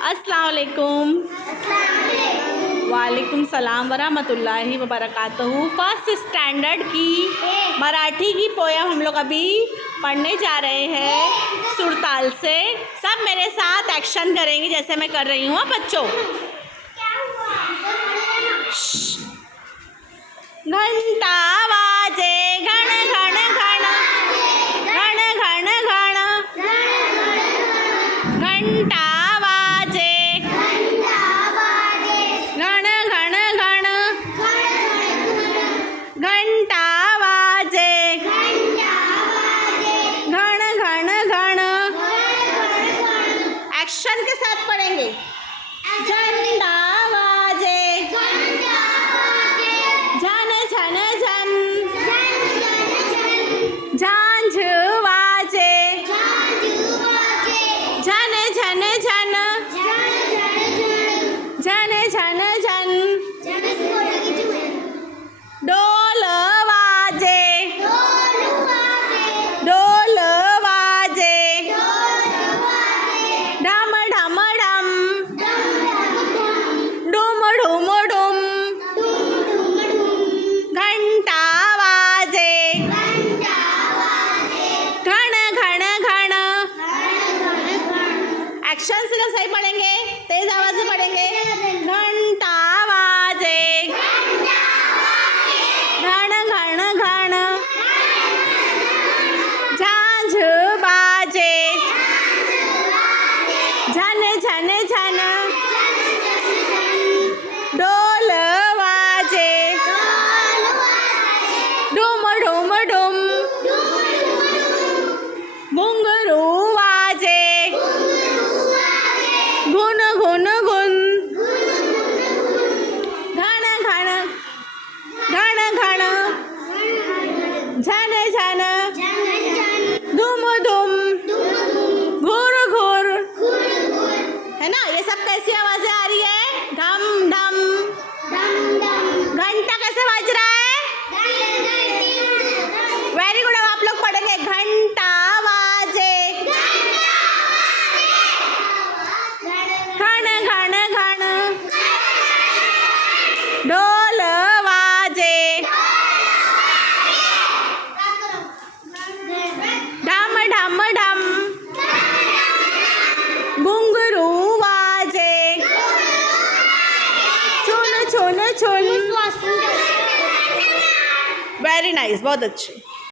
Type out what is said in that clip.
अस्सलाम वालेकुम। वालेकुम सलाम वरहमतुल्लाहि वबरकातुहू। फर्स्ट स्टैंडर्ड की मराठी की पोयम हम लोग अभी पढ़ने जा रहे हैं सुरताल से। सब मेरे साथ एक्शन करेंगे जैसे मैं कर रही हूँ बच्चों। घंटा बाजे घण घण घण, घण घण घण, घंटा बाजे घण घण घण, घंटा बाजे घण घण घण। एक्शन के साथ पढ़ेंगे। झंडा बाजे झन झन झन, झांझ बाजे झन झन झन, झन झन झन। ढोल बाजे ढोल बाजे, ढम ढम ढम, डुम डुम डुम। घंटा बाजे घण घण घण। एक्शन सिर्फ सही पढ़ेंगे, तेज आवाज से पढ़ेंगे। घंटा बाजे घण घण घण, झांझ बाजे झन झन झन, ढोल बाजे डुम डुम डुम, घुंघरू बाजे घुन घुन घुन, घण घण घण घण, झन झन धुम धुम, घुर घुर। है ना? ये सब कैसी आवाजें आ रही है? धम धम। घंटा कैसे बज रहा है? Very good. अब आप लोग पढ़ेंगे। घंटा बाजे घण घण घण, ढोल बाजे ढम ढम ढम, घुंघरू बाजे छुन छुन छुन। वेरी नाइस, बहुत अच्छी।